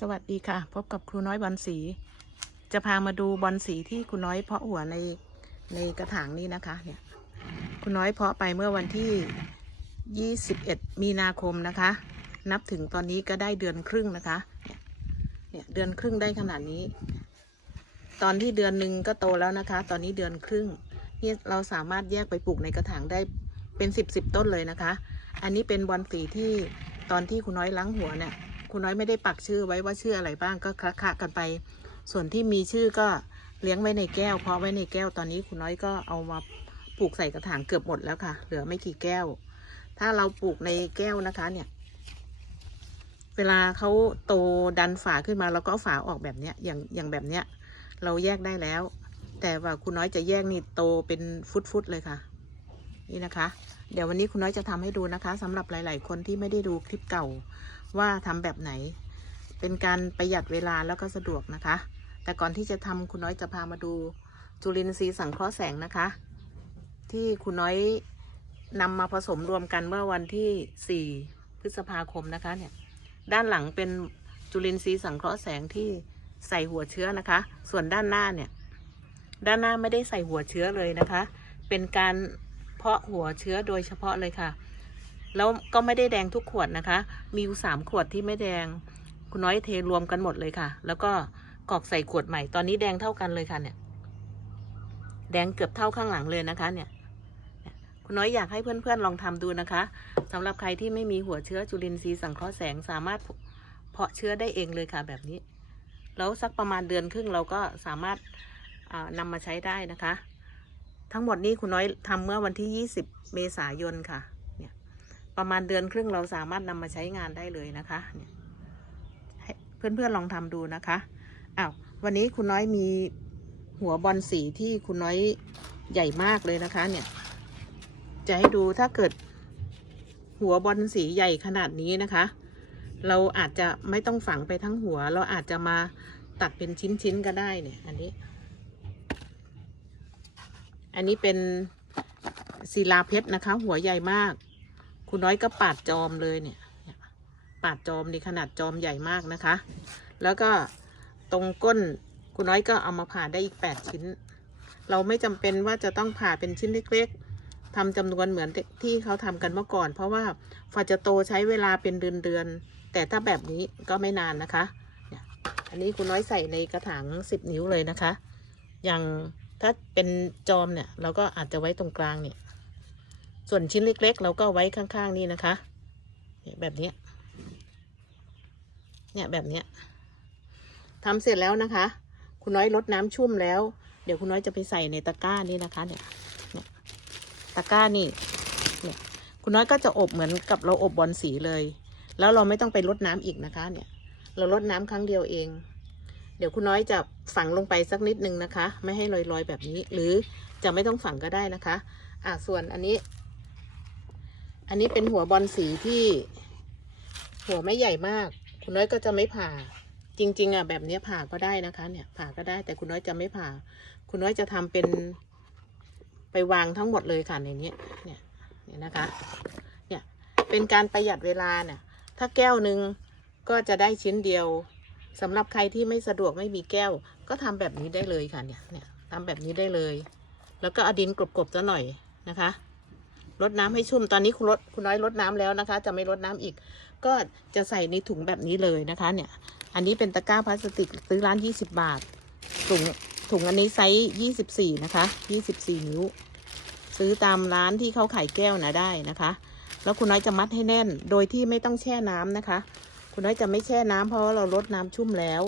สวัสดีค่ะ พบกับครูน้อยบอลสี จะพามาดูบอลสีที่ครูน้อยเพาะหัวในในกระถางนี้นะคะ เนี่ยครูน้อยเพาะไปเมื่อวันที่ 21 มีนาคมนะคะ นับถึงตอนนี้ก็ได้เดือนครึ่งนะคะ เนี่ยเดือนครึ่งได้ขนาดนี้ ตอนที่เดือนหนึ่งก็โตแล้วนะคะ ตอนนี้เดือนครึ่งนี่เราสามารถแยกไปปลูกในกระถางได้เป็นสิบสิบต้นเลยนะคะ อันนี้เป็นบอลสีที่ตอนที่คุณน้อยล้างหัวเนี่ย คุณน้อยไม่ได้ปักชื่อไว้ว่าชื่ออะไรบ้างก็คละคะกันไป ส่วนที่มีชื่อก็เลี้ยงไว้ในแก้ว เพราะไว้ในแก้วตอนนี้คุณน้อยก็เอามาปลูกใส่กระถางเกือบหมดแล้วค่ะ เหลือไม่กี่แก้ว ถ้าเราปลูกในแก้วนะคะเนี่ย เวลาเขาโตดันฝาขึ้นมาเราก็ฝาออกแบบเนี้ยอย่างอย่างแบบเนี้ย เราแยกได้แล้ว แต่ว่าคุณน้อยจะแยกนี่โตเป็นฟุตๆเลยค่ะ นี่นะคะ เดี๋ยววันนี้คุณน้อยจะทำให้ดูนะคะสำหรับหลาย ๆ คนที่ไม่ได้ดูคลิปเก่า ว่าทำแบบไหน เป็นการประหยัดเวลาแล้วก็สะดวกนะคะ แต่ก่อนที่จะทำคุณน้อยจะพามาดูจุลินทรีย์สังเคราะห์แสงนะคะ ที่คุณน้อยนำมาผสมรวมกันเมื่อวันที่ 4 พฤษภาคมนะคะเนี่ยด้านหลังเป็นจุลินทรีย์สังเคราะห์แสงที่ใส่หัวเชื้อนะคะ ส่วนด้านหน้าเนี่ย ด้านหน้าไม่ได้ใส่หัวเชื้อเลยนะคะ เป็นการเพาะหัวเชื้อโดยเฉพาะเลยค่ะ แล้วก็ไม่ได้แดงทุกขวดนะคะ มีอยู่สามขวดที่ไม่แดง คุณน้อยเทรวมกันหมดเลยค่ะ แล้วก็กรอกใส่ขวดใหม่ ตอนนี้แดงเท่ากันเลยค่ะเนี่ย แดงเกือบเท่าข้างหลังเลยนะคะเนี่ย คุณน้อยอยากให้เพื่อนๆลองทำดูนะคะสำหรับใครที่ไม่มีหัวเชื้อจุลินทรีย์สังเคราะห์แสงสามารถเพาะเชื้อได้เองเลยค่ะแบบนี้ แล้วสักประมาณเดือนครึ่งเราก็สามารถอ่านำมาใช้ได้นะคะ ทั้งหมดนี้คุณน้อยทำเมื่อวันที่ 20 เมษายนค่ะ ประมาณเดือนครึ่งเราสามารถนำมาใช้งานได้เลยนะคะเนี่ยให้เพื่อนๆลองทำดูนะคะอ้าววันนี้คุณน้อยมีหัวบอลสีที่คุณน้อยใหญ่มากเลยนะคะ เนี่ย จะให้ดูถ้าเกิดหัวบอลสีใหญ่ขนาดนี้นะคะ เราอาจจะไม่ต้องฝังไปทั้งหัว เราอาจจะมาตัดเป็นชิ้นๆก็ได้เนี่ย อันนี้ อันนี้เป็นศิลาเพชรนะคะ หัวใหญ่มาก คุณน้อยก็ปาดจอมเลยเนี่ย ปาดจอมในขนาดจอมใหญ่มากนะคะ แล้วก็ตรงก้นคุณน้อยก็เอามาผ่าได้อีกแปดชิ้น เราไม่จำเป็นว่าจะต้องผ่าเป็นชิ้นเล็กๆทำจำนวนเหมือนที่เขาทำกันเมื่อก่อน เพราะว่าฟาจะโตใช้เวลาเป็นเดือนๆ แต่ถ้าแบบนี้ก็ไม่นานนะคะอันนี้คุณน้อยใส่ในกระถางสิบนิ้วเลยนะคะ อย่างถ้าเป็นจอมเนี่ย เราก็อาจจะไว้ตรงกลางเนี่ย ส่วนชิ้นเล็ก ๆ เราก็ไว้ข้าง ๆ นี่นะคะเนี่ยแบบนี้เนี่ยแบบนี้ทำเสร็จแล้วนะคะ คุณน้อยลดน้ำชุ่มแล้ว เดี๋ยวคุณน้อยจะไปใส่ในตะกร้านี่นะคะ เนี่ยเนี่ยตะกร้านี่เนี่ยคุณน้อยก็จะอบเหมือนกับเราอบบอลสีเลย แล้วเราไม่ต้องไปลดน้ำอีกนะคะ เนี่ย เราลดน้ำครั้งเดียวเอง เดี๋ยวคุณน้อยจะฝังลงไปสักนิดนึงนะคะ ไม่ให้ลอยๆแบบนี้ หรือจะไม่ต้องฝังก็ได้นะคะ อะส่วนอันนี้ อันนี้เป็นหัวบอลสีที่ หัวไม่ใหญ่มาก คุณน้อยก็จะไม่ผ่า จริง ๆอะแบบนี้ผ่าก็ได้นะคะ เนี่ย ผ่าก็ได้แต่คุณน้อยจะไม่ผ่า คุณน้อยจะทำเป็นไปวางทั้งหมดเลยค่ะในนี้เนี่ยเนี่ยนะคะ เนี่ยเป็นการประหยัดเวลาเนี่ย ถ้าแก้วหนึ่งก็จะได้ชิ้นเดียวสำหรับใครที่ไม่สะดวกไม่มีแก้ว ก็ทำแบบนี้ได้เลยค่ะเนี่ยเนี่ยทำแบบนี้ได้เลย แล้วก็อดินกลบๆซะหน่อยนะคะ รดน้ำให้ชุ่มตอนนี้คุณรดคุณน้อยรดน้ำแล้วนะคะ จะไม่รดน้ำอีก ก็จะใส่ในถุงแบบนี้เลยนะคะ เนี่ย อันนี้เป็นตะกร้าพลาสติกซื้อร้าน 20 บาท ถุงถุงอันนี้ไซส์24 นะคะ 24 นิ้ว ซื้อตามร้านที่เขาขายแก้วนะได้นะคะ แล้วคุณน้อยจะมัดให้แน่น โดยที่ไม่ต้องแช่น้ำนะคะ คุณน้อยจะไม่แช่น้ำเพราะว่าเราลดน้ำชุ่มแล้ว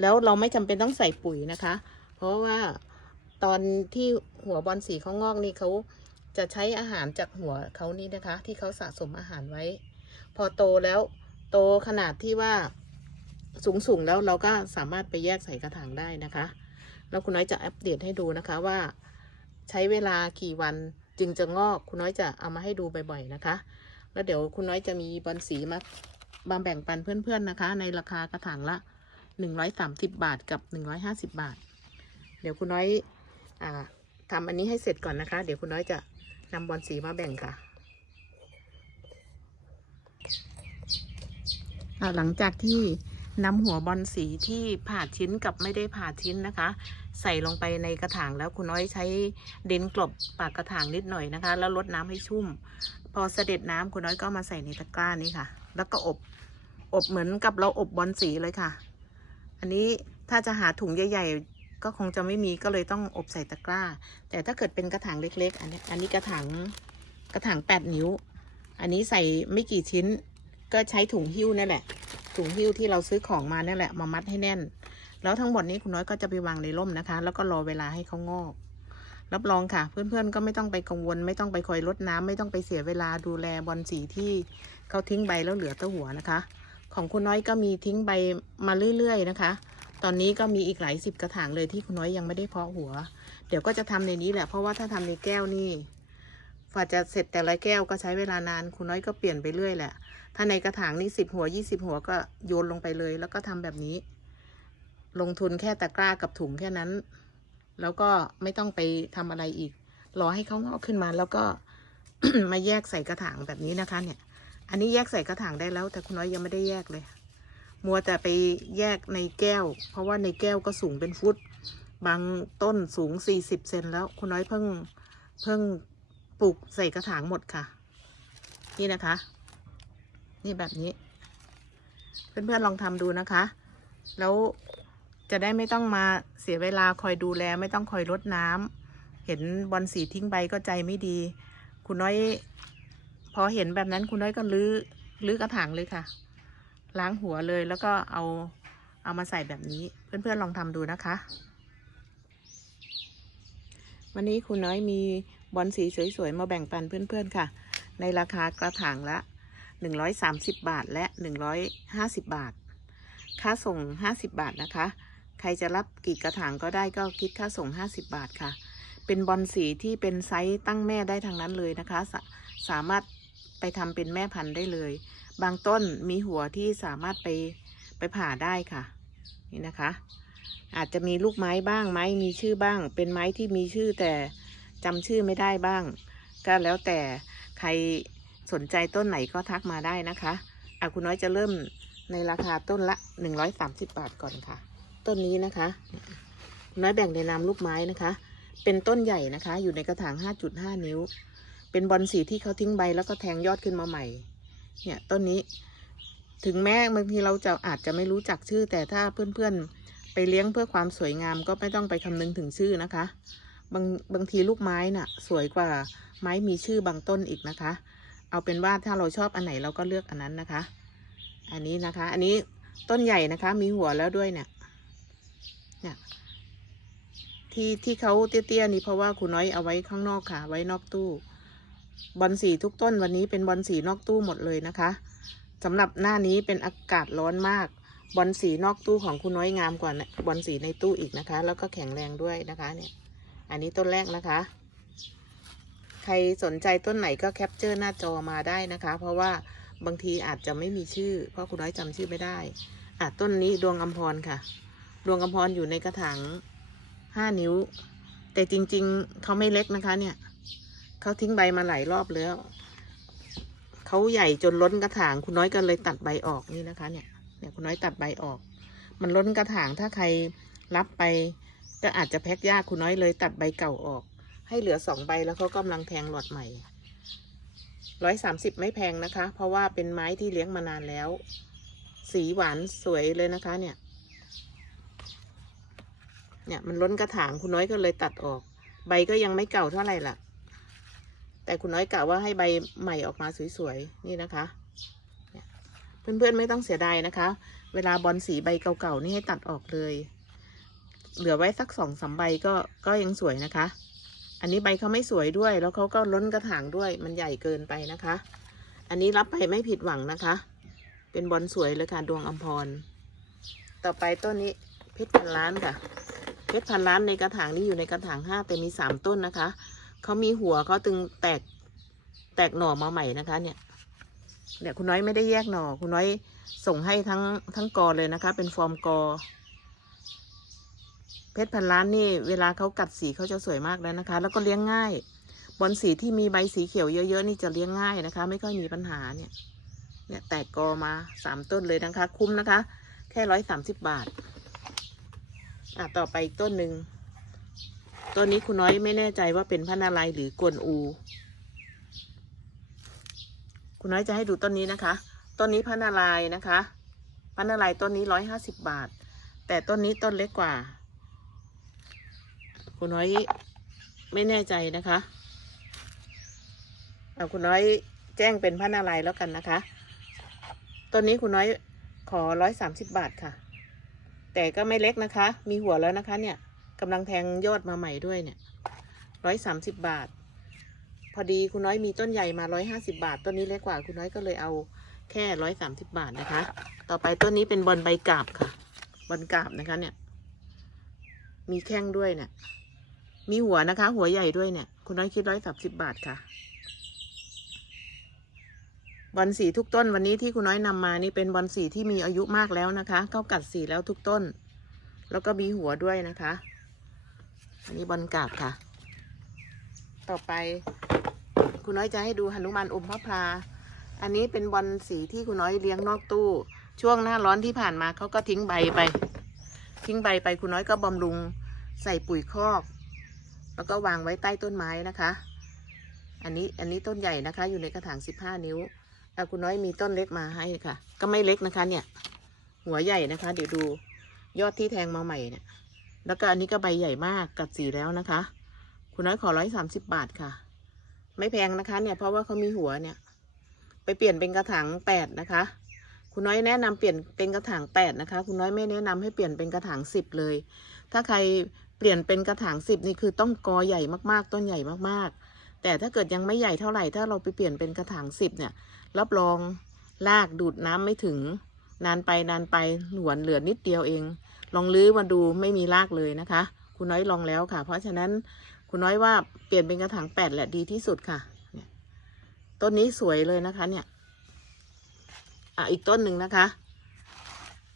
แล้วเราไม่จำเป็นต้องใส่ปุ๋ยนะคะ เพราะว่าตอนที่หัวบอลสีเขางอกนี่เขา จะใช้อาหารจากหัวเขานี่นะคะ ที่เขาสะสมอาหารไว้ พอโตแล้วโตขนาดที่ว่าสูงสูงๆแล้วเราก็สามารถไปแยกใส่กระถางได้นะคะ แล้วคุณน้อยจะอัปเดตให้ดูนะคะว่า ใช้เวลากี่วันจึงจะงอก คุณน้อยจะเอามาให้ดูบ่อยๆนะคะ แล้วเดี๋ยวคุณน้อยจะมีบอลสีมามาแบ่งปันเพื่อนๆนะคะ ในราคากระถางละ 130 บาทกับ 150 บาท เดี๋ยวคุณน้อยอทำอันนี้ให้เสร็จก่อนนะคะ เดี๋ยวคุณน้อยจะ นำบอลสีมาแบ่งค่ะหลังจากที่นำหัวบอลสีที่ผ่าชิ้นกับไม่ได้ผ่าชิ้นนะคะ ใส่ลงไปในกระถางแล้วคุณน้อยใช้ดินกลบปากกระถางนิดหน่อยนะคะ แล้วลดน้ำให้ชุ่ม พอเสด็จน้ำคุณน้อยก็มาใส่ในตะกร้านี้ค่ะ แล้วก็อบอบเหมือนกับเราอบบอลสีเลยค่ะ อันนี้ถ้าจะหาถุงใหญ่ๆ ก็คงจะไม่มีก็เลยต้องอบใส่ตะกร้า แต่ถ้าเกิดเป็นกระถางเล็ก ๆ อันนี้อันนี้กระถางกระถางแปดนิ้ว อันนี้ใส่ไม่กี่ชิ้น ก็ใช้ถุงหิ้วนั่นแหละ ถุงหิ้วที่เราซื้อของมานั่นแหละมามัดให้แน่น แล้วทั้งหมดนี้คุณน้อยก็จะไปวางในร่มนะคะ แล้วก็รอเวลาให้เขางอกรับรองค่ะ เพื่อนๆก็ไม่ต้องไปกังวล ไม่ต้องไปคอยรดน้ำไม่ต้องไปเสียเวลาดูแลบอลสีที่เขาทิ้งใบแล้วเหลือแต้หัวนะคะ ของคุณน้อยก็มีทิ้งใบมาเรื่อยๆนะคะ ตอนนี้ก็มีอีกหลายสิบกระถางเลยที่คุณน้อยยังไม่ได้เพาะหัว เดี๋ยวก็จะทำในนี้แหละเพราะว่าถ้าทำในแก้วนี่ฝ่าจะเสร็จแต่ละแก้วก็ใช้เวลานานคุณน้อยก็เปลี่ยนไปเรื่อยแหละ ถ้าในกระถางนี่สิบหัวยี่สิบหัวก็โยนลงไปเลย แล้วก็ทำแบบนี้ ลงทุนแค่ตะกร้ากับถุงแค่นั้น แล้วก็ไม่ต้องไปทำอะไรอีก รอให้เขางอกขึ้นมาแล้วก็มาแยกใส่กระถางแบบนี้นะคะ เนี่ย อันนี้แยกใส่กระถางได้แล้ว แต่คุณน้อยยังไม่ได้แยกเลย มัวแต่ไปแยกในแก้ว เพราะว่าในแก้วก็สูงเป็นฟุต บางต้นสูงสี่สิบเซนแล้วคุณน้อยเพิ่งเพิ่งปลูกใส่กระถางหมดค่ะ นี่นะคะ นี่แบบนี้ เพื่อนๆลองทำดูนะคะ แล้วจะได้ไม่ต้องมาเสียเวลาคอยดูแล ไม่ต้องคอยรดน้ำเห็นบอลสีทิ้งใบก็ใจไม่ดี คุณน้อย พอเห็นแบบนั้นคุณน้อยก็ลื้อลื้อกระถางเลยค่ะ ล้างหัวเลยแล้วก็เอาเอามาใส่แบบนี้ เพื่อนๆลองทำดูนะคะ วันนี้คุณน้อยมีบอลสีสวยๆ มาแบ่งปันเพื่อนๆค่ะ ในราคากระถางละ 130 บาทและ 150 บาท ค่าส่ง 50 บาทนะคะ ใครจะรับกี่กระถางก็ได้ก็คิดค่าส่ง 50 บาทค่ะ เป็นบอลสีที่เป็นไซส์ตั้งแม่ได้ทางนั้นเลยนะคะสาสามารถไปทำเป็นแม่พันธุ์ได้เลย บางต้นมีหัวที่สามารถไปไปผ่าได้ค่ะ นี่นะคะ อาจจะมีลูกไม้บ้างไม้มีชื่อบ้าง เป็นไม้ที่มีชื่อแต่จำชื่อไม่ได้บ้าง ก็แล้วแต่ใครสนใจต้นไหนก็ทักมาได้นะคะอาคุณน้อยจะเริ่มในราคาต้นละ 130 บาทก่อนค่ะ ต้นนี้นะคะคุณน้อยแบ่งในนามลูกไม้นะคะ เป็นต้นใหญ่นะคะ อยู่ในกระถาง 5.5 นิ้ว เป็นบอลสีที่เขาทิ้งใบแล้วก็แทงยอดขึ้นมาใหม่ เนี่ยต้นนี้ ถึงแม้บางทีเราจะอาจจะไม่รู้จักชื่อ แต่ถ้าเพื่อนๆ ไปเลี้ยงเพื่อความสวยงามก็ไม่ต้องไปคำนึงถึงชื่อนะคะ บางบางทีลูกไม้น่ะ สวยกว่าไม้มีชื่อบางต้นอีกนะคะ เอาเป็นว่าถ้าเราชอบอันไหนเราก็เลือกอันนั้นนะคะ อันนี้นะคะ อันนี้ต้นใหญ่นะคะ มีหัวแล้วด้วยเนี่ยเนี่ยที่ที่เขาเตี้ยๆนี่เพราะว่าคุณน้อยเอาไว้ข้างนอกค่ะ ไว้นอกตู้ อลสีทุกต้นวันนี้เป็นบอลสีนอกตู้หมดเลยนะคะสำหรับหน้านี้เป็นอากาศร้อนมาก บอลสีนอกตู้ของคุณน้อยงามกว่าบอลสีในตู้อีกนะคะ แล้วก็แข็งแรงด้วยนะคะเนี่ย อันนี้ต้นแรกนะคะ ใครสนใจต้นไหนก็แคปเจอร์หน้าจอมาได้นะคะ เพราะว่าบางทีอาจจะไม่มีชื่อ เพราะคุณน้อยจำชื่อไม่ได้อะต้นนี้ดวงอมพรค่ะ ดวงอมพรอยู่ในกระถางห้านิ้ว แต่จริง ๆเขาไม่เล็กนะคะเนี่ย เขาทิ้งใบมาหลายรอบแล้ว เขาใหญ่จนล้นกระถาง คุณน้อยก็เลยตัดใบออกนี่นะคะ เนี่ย เนี่ยคุณน้อยตัดใบออก มันล้นกระถางถ้าใครรับไป ก็อาจจะแพ็คยากคุณน้อยเลยตัดใบเก่าออก ให้เหลือสองใบแล้วเขากำลังแทงหลอดใหม่ร้อยสามสิบไม่แพงนะคะ เพราะว่าเป็นไม้ที่เลี้ยงมานานแล้ว สีหวานสวยเลยนะคะ เนี่ย เนี่ยมันล้นกระถางคุณน้อยก็เลยตัดออก ใบก็ยังไม่เก่าเท่าไหร่ล่ะ แต่คุณน้อยกะว่าให้ใบใหม่ออกมาสวยๆ นี่นะคะ เพื่อนๆไม่ต้องเสียดายนะคะ เวลาบอลสีใบเก่าๆนี่ให้ตัดออกเลย เหลือไว้สักสองสามใบก็ก็ยังสวยนะคะ อันนี้ใบเขาไม่สวยด้วย แล้วเขาก็ล้นกระถางด้วยมันใหญ่เกินไปนะคะ อันนี้รับไปไม่ผิดหวังนะคะ เป็นบอลสวยเลยค่ะดวงอัมพร ต่อไปต้นนี้เพชรพันล้านค่ะ เพชรพันล้านในกระถางนี้อยู่ในกระถางห้าแต่มีสามต้นนะคะ เขามีหัวเขาตึงแตกแตกหน่อมาใหม่นะคะ เนี่ยเนี่ยคุณน้อยไม่ได้แยกหน่อ คุณน้อยส่งให้ทั้งทั้งกอเลยนะคะ เป็นฟอร์มกอ เพชรพันล้านนี่เวลาเขากัดสีเขาจะสวยมากแล้วนะคะ แล้วก็เลี้ยงง่าย บอลสีที่มีใบสีเขียวเยอะๆนี่จะเลี้ยงง่ายนะคะ ไม่ค่อยมีปัญหาเนี่ย เนี่ยแตกกอมาสามต้นเลยนะคะ คุ้มนะคะ แค่ร้อยสามสิบบาท อะต่อไปอีกต้นหนึ่ง ต้นนี้คุณน้อยไม่แน่ใจว่าเป็นพระนารายหรือกวนอู คุณน้อยจะให้ดูต้นนี้นะคะ ต้นนี้พระนารายนะคะพระนารายต้นนี้ร้อยห้าสิบบาท แต่ต้นนี้ต้นเล็กกว่า คุณน้อยไม่แน่ใจนะคะเอาคุณน้อยแจ้งเป็นพระนารายแล้วกันนะคะ ต้นนี้คุณน้อยขอร้อยสามสิบบาทค่ะ แต่ก็ไม่เล็กนะคะ มีหัวแล้วนะคะเนี่ย กำลังแทงยอดมาใหม่ด้วยเนี่ยร้อยสามสิบบาท พอดีคุณน้อยมีต้นใหญ่มาร้อยห้าสิบาท ต้นนี้เล็กกว่าคุณน้อยก็เลยเอาแค่ร้อยสามสิบาทนะคะ ต่อไปต้นนี้เป็นบอลใบกาบค่ะ บอลกาบนะคะเนี่ย มีแข้งด้วยเนี่ย มีหัวนะคะ หัวใหญ่ด้วยเนี่ย คุณน้อยคิดร้อยสามสิบาทค่ะ บอลสีทุกต้นวันนี้ที่คุณน้อยนำมานี่เป็นบอลสีที่มีอายุมากแล้วนะคะ เข้ากัดสีแล้วทุกต้น แล้วก็มีหัวด้วยนะคะ อันนี้บอลกาบค่ะ ต่อไปคุณน้อยจะให้ดูหนุมานอมพระพลาอันนี้เป็นบอลสีที่คุณน้อยเลี้ยงนอกตู้ ช่วงหน้าร้อนที่ผ่านมาเขาก็ทิ้งใบไป ทิ้งใบไปคุณน้อยก็บำรุงใส่ปุ๋ยคอก แล้วก็วางไว้ใต้ต้นไม้นะคะ อันนี้อันนี้ต้นใหญ่นะคะ อยู่ในกระถางสิบห้านิ้วเอาคุณน้อยมีต้นเล็กมาให้ค่ะ ก็ไม่เล็กนะคะเนี่ย หัวใหญ่นะคะ เดี๋ยวดูยอดที่แทงมาใหม่เนี่ย แล้วก็อันนี้ก็ใบใหญ่มากกัดสีแล้วนะคะ คุณน้อยขอร้อยสามสิบบาทค่ะ ไม่แพงนะคะ เนี่ยเพราะว่าเขามีหัวเนี่ย ไปเปลี่ยนเป็นกระถางแปดนะคะ คุณน้อยแนะนำเปลี่ยนเป็นกระถางแปดนะคะ คุณน้อยไม่แนะนำให้เปลี่ยนเป็นกระถางสิบเลย ถ้าใครเปลี่ยนเป็นกระถางสิบนี่คือต้องกอใหญ่มากๆ ต้นใหญ่มากๆ แต่ถ้าเกิดยังไม่ใหญ่เท่าไหร่ถ้าเราไปเปลี่ยนเป็นกระถางสิบเนี่ยรับรองลากดูดน้ำไม่ถึง นานไปนานไปหนวนเหลือนิดเดียวเอง ลองลื้อมาดูไม่มีรากเลยนะคะ คุณน้อยลองแล้วค่ะ เพราะฉะนั้นคุณน้อยว่าเปลี่ยนเป็นกระถางแปดแหละดีที่สุดค่ะเนี่ยต้นนี้สวยเลยนะคะ เนี่ยอะอีกต้นหนึ่งนะคะ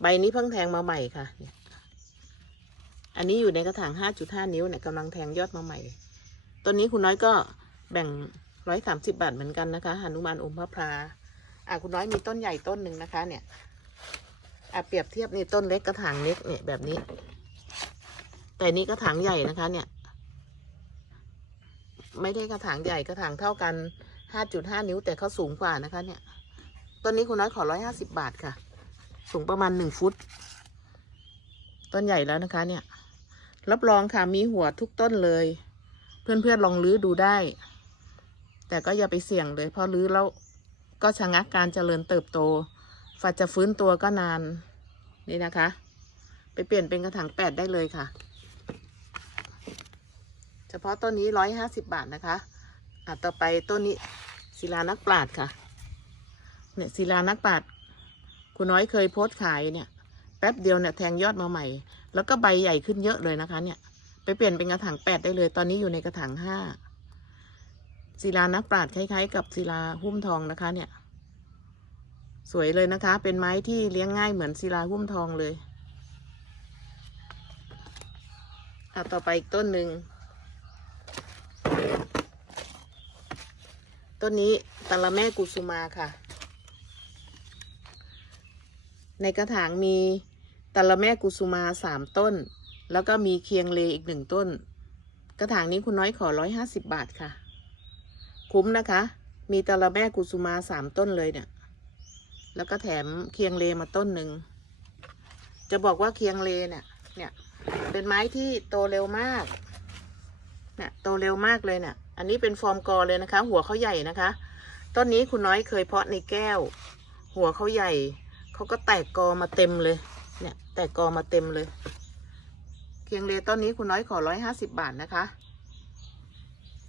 ใบนี้เพิ่งแทงมาใหม่ค่ะเนี่ยอันนี้อยู่ในกระถางห้าจุดห้านิ้วเนี่ยกำลังแทงยอดมาใหม่ ต้นนี้คุณน้อยก็แบ่งร้อยสามสิบบาทเหมือนกันนะคะหนุมานอมพระพราอะคุณน้อยมีต้นใหญ่ต้นหนึ่งนะคะ เนี่ย เปรียบเทียบนี่ต้นเล็กกระถางเล็กเนี่ยแบบนี้ แต่นี้กระถางใหญ่นะคะ เนี่ย ไม่ได้กระถางใหญ่กระถางเท่ากันห้าจุดห้านิ้วแต่เขาสูงกว่านะคะ เนี่ยต้นนี้คุณน้อยขอร้อยห้าสิบบาทค่ะ สูงประมาณหนึ่งฟุต ต้นใหญ่แล้วนะคะ เนี่ย รับรองค่ะมีหัวทุกต้นเลย เพื่อนๆลองรื้อดูได้ แต่ก็อย่าไปเสี่ยงเลยเพราะรื้อแล้วก็ชะงักการเจริญเติบโต ฝัดจะฟื้นตัวก็นาน นี่นะคะ ไปเปลี่ยนเป็นกระถางแปดได้เลยค่ะ เฉพาะต้นนี้ร้อยห้าสิบบาทนะคะอะต่อไปต้นนี้ศิลานักปราชญ์ค่ะ เนี่ยศิลานักปราชญ์คุณน้อยเคยโพสต์ขายเนี่ย แป๊บเดียวเนี่ยแทงยอดมาใหม่ แล้วก็ใบใหญ่ขึ้นเยอะเลยนะคะ เนี่ย ไปเปลี่ยนเป็นกระถางแปดได้เลย ตอนนี้อยู่ในกระถางห้าศิลานักปราชญ์คล้ายๆ กับศิลาหุ้มทองนะคะเนี่ย สวยเลยนะคะ เป็นไม้ที่เลี้ยงง่ายเหมือนศิลาหุ้มทองเลยอะต่อไปอีกต้นหนึ่ง ต้นนี้ตะละแม่กุสุมาค่ะ ในกระถางมีตะละแม่กุสุมาสามต้น แล้วก็มีเคียงเลอีกหนึ่งต้น กระถางนี้คุณน้อยขอร้อยห้าสิบบาทค่ะ คุ้มนะคะ มีตะละแม่กุสุมาสามต้นเลยเนี่ย แล้วก็แถมเคียงเลมาต้นหนึ่ง จะบอกว่าเคียงเลเนี่ย เนี่ย เป็นไม้ที่โตเร็วมาก เนี่ยโตเร็วมากเลยเนี่ย อันนี้เป็นฟอร์มกอเลยนะคะ หัวเขาใหญ่นะคะ ต้นนี้คุณน้อยเคยเพาะในแก้ว หัวเขาใหญ่ เขาก็แตกกอมาเต็มเลย เนี่ย แตกกอมาเต็มเลย เคียงเลต้นนี้คุณน้อยขอร้อยห้าสิบบาทนะคะ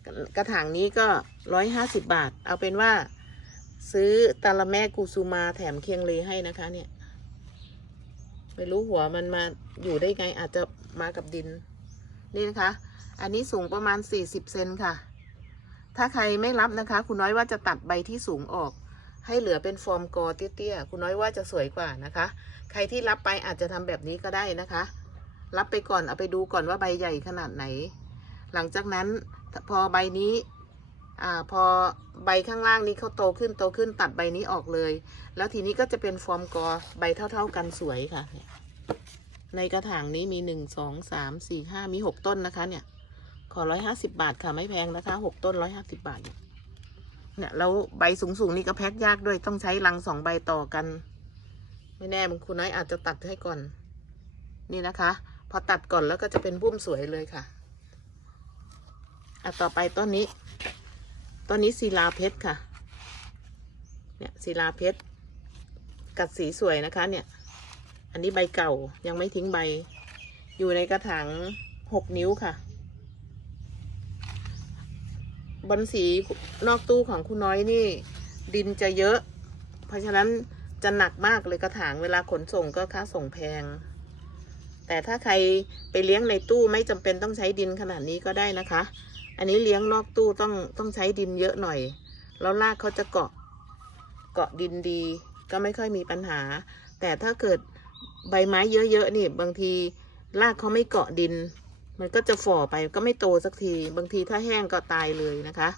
กระกระถางนี้ก็ร้อยห้าสิบบาท เอาเป็นว่า ซื้อตาละแม่กูซูมาแถมเคียงเลให้นะคะ เนี่ย ไม่รู้หัวมันมาอยู่ได้ไงอาจจะมากับดิน นี่นะคะ อันนี้สูงประมาณ40เซนค่ะ ถ้าใครไม่รับนะคะ คุณน้อยว่าจะตัดใบที่สูงออก ให้เหลือเป็นฟอร์มกอเตี้ยๆคุณน้อยว่าจะสวยกว่านะคะ ใครที่รับไปอาจจะทำแบบนี้ก็ได้นะคะ รับไปก่อนเอาไปดูก่อนว่าใบใหญ่ขนาดไหน หลังจากนั้นพอใบนี้ อ่าพอใบข้างล่างนี้เขาโตขึ้นโตขึ้นตัดใบนี้ออกเลย แล้วทีนี้ก็จะเป็นฟอร์มกอใบเท่า ๆกันสวยค่ะ ในกระถางนี้มีหนึ่งสองสามสี่ห้ามีหกต้นนะคะ เนี่ย ขอร้อยห้าสิบาทค่ะไม่แพงนะคะหกต้นร้อยห้าสิบาทเนี่ยเนี่ยแล้วใบสูงๆนี่ก็แพ็คยากด้วยต้องใช้รังสองใบต่อกัน ไม่แน่บางคุณน้อยอาจจะตัดให้ก่อน นี่นะคะ พอตัดก่อนแล้วก็จะเป็นบุ้มสวยเลยค่ะอะต่อไปต้นนี้ ต้นนี้ศิลาเพชรค่ะ เนี่ยศิลาเพชร กัดสีสวยนะคะ เนี่ย อันนี้ใบเก่ายังไม่ทิ้งใบ อยู่ในกระถางหกนิ้วค่ะ บอลสีนอกตู้ของคุณน้อยนี่ ดินจะเยอะ เพราะฉะนั้นจะหนักมากเลยกระถางเวลาขนส่งก็ค่าส่งแพง แต่ถ้าใครไปเลี้ยงในตู้ไม่จำเป็นต้องใช้ดินขนาดนี้ก็ได้นะคะ อันนี้เลี้ยงนอกตู้ต้องต้องใช้ดินเยอะหน่อย แล้วรากเขาจะเกาะเกาะดินดี ก็ไม่ค่อยมีปัญหา แต่ถ้าเกิดใบไม้เยอะๆนี่บางทีรากเขาไม่เกาะดิน มันก็จะฝ่อไปก็ไม่โตสักที บางทีถ้าแห้งก็ตายเลยนะคะ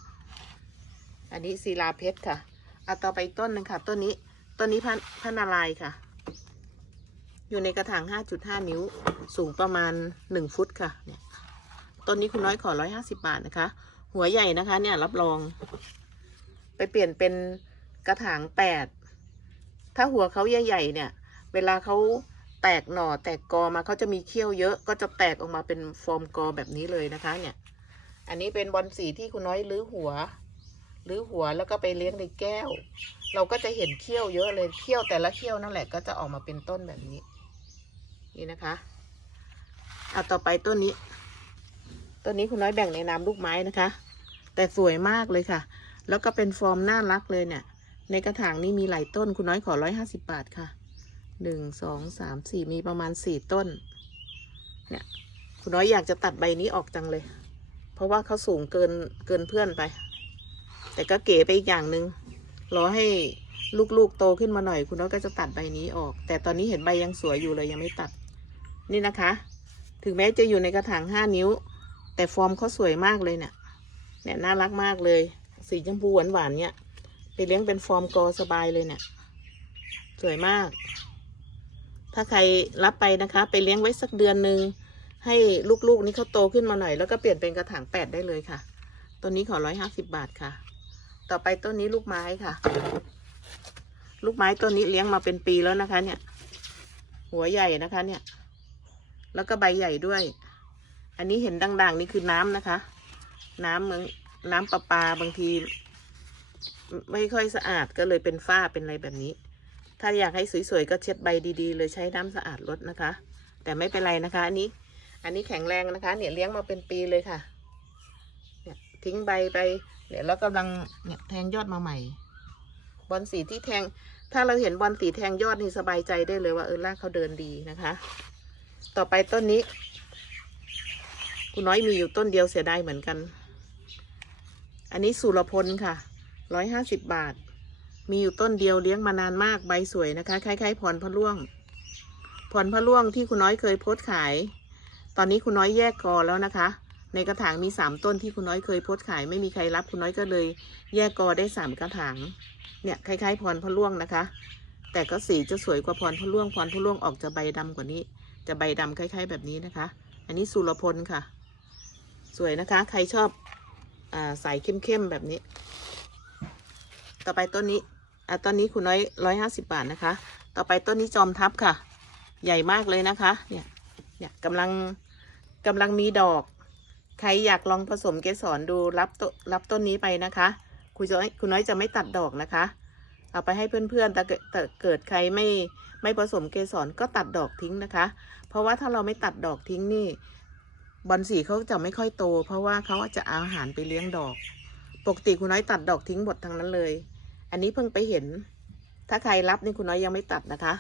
อันนี้ศิลาเพชรค่ะเอาต่อไปต้นหนึงค่ะต้นนี้ต้นนี้พันพันนารายค่ะ อยู่ในกระถาง 5.5 นิ้ว สูงประมาณ 1 ฟุตค่ะเนี่ย ต้นนี้คุณน้อยขอ150บาทนะคะ หัวใหญ่นะคะ เนี่ยรับรอง ไปเปลี่ยนเป็นกระถาง8ถ้าหัวเขาใหญ่ๆเนี่ย เวลาเขาแตกหน่อแตกกอมาเขาจะมีเขี้ยวเยอะ ก็จะแตกออกมาเป็นฟอร์มกอแบบนี้เลยนะคะ เนี่ย อันนี้เป็นบอลสีที่คุณน้อยลื้อหัวลื้อหัวแล้วก็ไปเลี้ยงในแก้ว เราก็จะเห็นเขี้ยวเยอะเลยเขี้ยวแต่ละเขี้ยวนั่นแหละก็จะออกมาเป็นต้นแบบนี้ นี่นะคะเอาต่อไปต้นนี้ ต้นนี้คุณน้อยแบ่งในน้ำลูกไม้นะคะ แต่สวยมากเลยค่ะ แล้วก็เป็นฟอร์มน่ารักเลยเนี่ย ในกระถางนี้มีหลายต้น คุณน้อยขอร้อยห้าสิบบาทค่ะหนึ่งสองสามสี่มีประมาณสี่ต้น เนี่ย คุณน้อยอยากจะตัดใบนี้ออกจังเลย เพราะว่าเขาสูงเกินเกินเพื่อนไป แต่ก็เก๋ไปอีกอย่างหนึ่งรอให้ลูกๆโตขึ้นมาหน่อย คุณน้อยก็จะตัดใบนี้ออก แต่ตอนนี้เห็นใบยังสวยอยู่เลยยังไม่ตัด นี่นะคะ ถึงแม้จะอยู่ในกระถางห้านิ้ว แต่ฟอร์มเขาสวยมากเลยเนี่ยเนี่ยน่ารักมากเลย สีชมพูหวานๆเนี่ยไปเลี้ยงเป็นฟอร์มกอสบายเลยเนี่ยสวยมาก ถ้าใครรับไปนะคะ ไปเลี้ยงไว้สักเดือนหนึ่งให้ลูกๆ นี่เขาโตขึ้นมาหน่อย แล้วก็เปลี่ยนเป็นกระถางแปดได้เลยค่ะต้นนี้ขอร้อยห้าสิบบาทค่ะ ต่อไปต้นนี้ลูกไม้ค่ะ ลูกไม้ต้นนี้เลี้ยงมาเป็นปีแล้วนะคะ เนี่ย หัวใหญ่นะคะ เนี่ย แล้วก็ใบใหญ่ด้วย อันนี้เห็นด่างๆนี่คือน้ำนะคะ น้ำเมือนน้ำประปาบางที ไม่ค่อยสะอาดก็เลยเป็นฝ้าเป็นอะไรแบบนี้ ถ้าอยากให้สวยๆก็เช็ดใบดีๆ เลยใช้น้ำสะอาดลดนะคะ แต่ไม่เป็นไรนะคะ อันนี้ อันนี้แข็งแรงนะคะ เนี่ยเลี้ยงมาเป็นปีเลยค่ะ เนี่ยทิ้งใบไปเนี่ยแล้วกำลังเนี่ยแทงยอดมาใหม่ บอลสีที่แทง ถ้าเราเห็นบอลสีแทงยอดนี่สบายใจได้เลยว่าเออรากเขาเดินดีนะคะ ต่อไปต้นนี้ คุณน้อยมีอยู่ต้นเดียวเสียดายเหมือนกัน อันนี้สุรพลค่ะ ร้อยห้าสิบบาท มีอยู่ต้นเดียวเลี้ยงมานานมากใบสวยนะคะ คล้ายๆพรพะล่วงพรพะล่วงที่คุณน้อยเคยโพสต์ขาย ตอนนี้คุณน้อยแยกกอแล้วนะคะ ในกระถางมีสามต้นที่คุณน้อยเคยโพสต์ขาย ไม่มีใครรับคุณน้อยก็เลย แยกกอได้สามกระถาง เนี่ยคล้ายๆพรพะล่วงนะคะ แต่ก็สีจะสวยกว่าพรพะล่วงพรพะล่วงออกจะใบดำกว่านี้ จะใบดำคล้าย ๆ แบบนี้นะคะ อันนี้สุรพลค่ะ สวยนะคะ ใครชอบอ่าสายเข้มๆแบบนี้ ต่อไปต้นนี้อะต้นนี้คุณน้อยร้อยห้าสิบาทนะคะ ต่อไปต้นนี้จอมทัพค่ะ ใหญ่มากเลยนะคะ เนี่ย เนี่ยกำลังกำลังมีดอก ใครอยากลองผสมเกสรดูรับตรับต้นนี้ไปนะคะ คุณจ้อยคุณน้อยจะไม่ตัดดอกนะคะ เอาไปให้เพื่อนๆแต่เกิดแต่เกิดใครไม่ไม่ผสมเกสรก็ตัดดอกทิ้งนะคะ เพราะว่าถ้าเราไม่ตัดดอกทิ้งนี่ บอลสีเขาจะไม่ค่อยโต เพราะว่าเขาจะเอาอาหารไปเลี้ยงดอก ปกติคุณน้อยตัดดอกทิ้งหมดทั้งนั้นเลย อันนี้เพิ่งไปเห็น ถ้าใครรับนี่คุณน้อยยังไม่ตัดนะคะ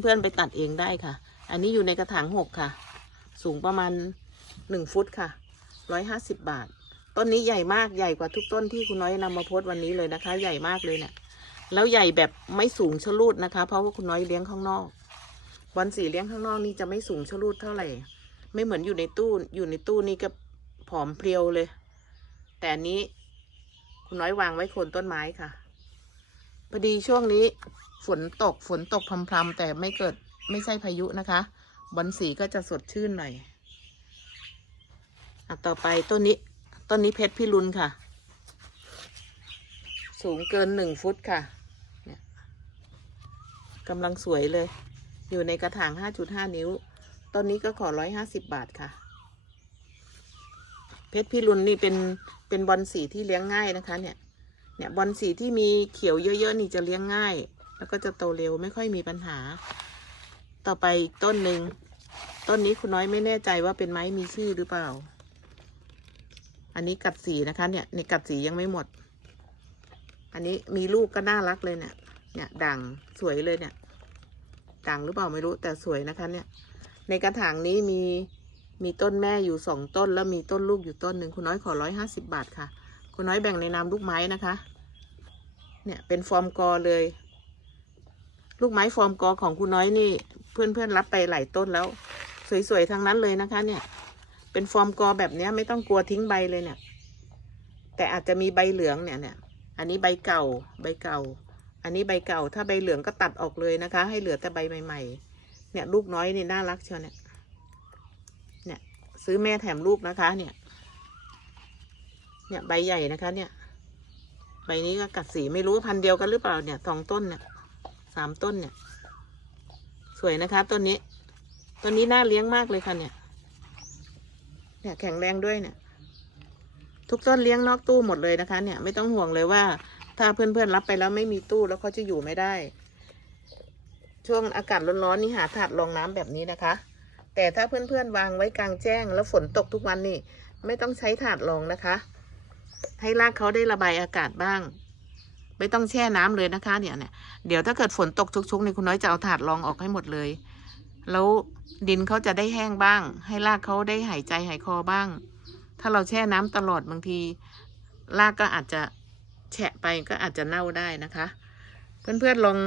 เพื่อนๆไปตัดเองได้ค่ะ อันนี้อยู่ในกระถางหกค่ะ สูงประมาณหนึ่งฟุตค่ะร้อยห้าสิบบาท ต้นนี้ใหญ่มากใหญ่กว่าทุกต้นที่คุณน้อยนำมาโพสต์วันนี้เลยนะคะ ใหญ่มากเลยเนี่ยแล้วใหญ่แบบไม่สูงชะลูดนะคะ เพราะว่าคุณน้อยเลี้ยงข้างนอกบอลสีเลี้ยงข้างนอกนี่จะไม่สูงชะลูดเท่าไหร่ ไม่เหมือนอยู่ในตู้อยู่ในตู้นี่ก็ผอมเพรียวเลย แต่อันนี้คุณน้อยวางไว้โคนต้นไม้ค่ะพอดีช่วงนี้ฝนตกฝนตกพรำๆแต่ไม่เกิดไม่ใช่พายุนะคะบอนสีก็จะสดชื่นหน่อยอะต่อไปต้นนี้ต้นนี้เพชรพิรุณค่ะ สูงเกินหนึ่งฟุตค่ะเนี่ยกำลังสวยเลย อยู่ในกระถางห้าจุดห้านิ้ว ต้นนี้ก็ขอร้อยห้าสิบบาทค่ะ เพชรพิรุณนี่เป็นเป็นบอลสีที่เลี้ยงง่ายนะคะ เนี่ย เนี่ยบอลสีที่มีเขียวเยอะๆนี่จะเลี้ยงง่าย แล้วก็จะโตเร็วไม่ค่อยมีปัญหา ต่อไปอีกต้นหนึ่งต้นนี้คุณน้อยไม่แน่ใจว่าเป็นไม้มีชื่อหรือเปล่า อันนี้กัดสีนะคะ เนี่ยในกัดสียังไม่หมด อันนี้มีลูกก็น่ารักเลยเนี่ย เนี่ยด่างสวยเลยเนี่ยด่างหรือเปล่าไม่รู้แต่สวยนะคะเนี่ย ในกระถางนี้มีมีต้นแม่อยู่สองต้น แล้วมีต้นลูกอยู่ต้นหนึ่งคุณน้อยขอร้อยห้าสิบบาทค่ะ คุณน้อยแบ่งในนามลูกไม้นะคะ เนี่ยเป็นฟอร์มกอเลย ลูกไม้ฟอร์มกอของคุณน้อยนี่ เพื่อนๆรับไปหลายต้นแล้ว สวยๆทั้งนั้นเลยนะคะ เนี่ย เป็นฟอร์มกอแบบนี้ไม่ต้องกลัวทิ้งใบเลยเนี่ย แต่อาจจะมีใบเหลืองเนี่ยเนี่ย อันนี้ใบเก่าใบเก่า อันนี้ใบเก่าถ้าใบเหลืองก็ตัดออกเลยนะคะ ให้เหลือแต่ใบใหม่ ๆ เนี่ยลูกน้อยนี่น่ารักเชียวเนี่ย เนี่ย ซื้อแม่แถมลูกนะคะ เนี่ย เนี่ยใบใหญ่นะคะ เนี่ย ใบนี้ก็กัดสีไม่รู้ว่าพันเดียวกันหรือเปล่าเนี่ยสองต้นเนี่ยสามต้นเนี่ย สวยนะคะต้นนี้ต้นนี้น่าเลี้ยงมากเลยค่ะเนี่ย เนี่ยแข็งแรงด้วยเนี่ย ทุกต้นเลี้ยงนอกตู้หมดเลยนะคะ เนี่ยไม่ต้องห่วงเลยว่า ถ้าเพื่อนๆรับไปแล้วไม่มีตู้แล้วเขาจะอยู่ไม่ได้ ช่วงอากาศร้อนๆนี่หาถาดรองน้ำแบบนี้นะคะ แต่ถ้าเพื่อนๆวางไว้กลางแจ้ง แล้วฝนตกทุกวันนี่ไม่ต้องใช้ถาดรองนะคะ ให้รากเขาได้ระบายอากาศบ้าง ไม่ต้องแช่น้ำเลยนะคะเนี่ยเนี่ยเดี๋ยวถ้าเกิดฝนตกชุกๆนี่คุณน้อยจะเอาถาดรองออกให้หมดเลย แล้วดินเขาจะได้แห้งบ้าง ให้รากเขาได้หายใจหายคอบ้าง ถ้าเราแช่น้ำตลอดบางทีรากก็อาจจะแฉะไปก็อาจจะเน่าได้นะคะ เพื่อนๆลอง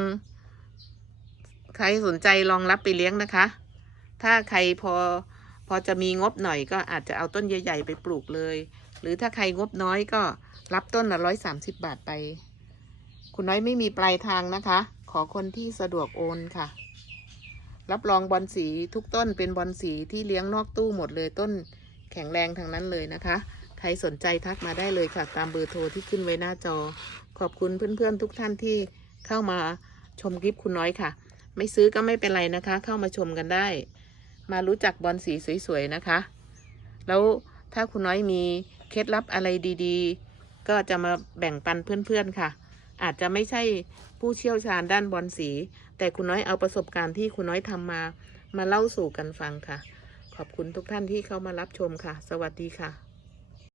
ครสนใจลองรับไปเลี้ยงนะคะ ถ้าใครพอพอจะมีงบหน่อยก็อาจจะเอาต้นใหญ่ๆไปปลูกเลย หรือถ้าใครงบน้อยก็รับต้นละร้อยสามสิบบาทไป คุณน้อยไม่มีปลายทางนะคะ ขอคนที่สะดวกโอนค่ะ รับรองบอลสีทุกต้นเป็นบอลสีที่เลี้ยงนอกตู้หมดเลยต้นแข็งแรงทั้งนั้นเลยนะคะ ใครสนใจทักมาได้เลยค่ะ ตามเบอร์โทรที่ขึ้นไว้หน้าจอ ขอบคุณเพื่อนๆทุกท่านที่เข้ามาชมคลิปคุณน้อยค่ะ ไม่ซื้อก็ไม่เป็นไรนะคะ เข้ามาชมกันได้ มารู้จักบอลสีสวยๆนะคะ แล้วถ้าคุณน้อยมีเคล็ดลับอะไรดีๆ ก็จะมาแบ่งปันเพื่อนๆค่ะ อาจจะไม่ใช่ผู้เชี่ยวชาญด้านบอลสี แต่คุณน้อยเอาประสบการณ์ที่คุณน้อยทำมา มาเล่าสู่กันฟังค่ะ ขอบคุณทุกท่านที่เข้ามารับชมค่ะ สวัสดีค่ะ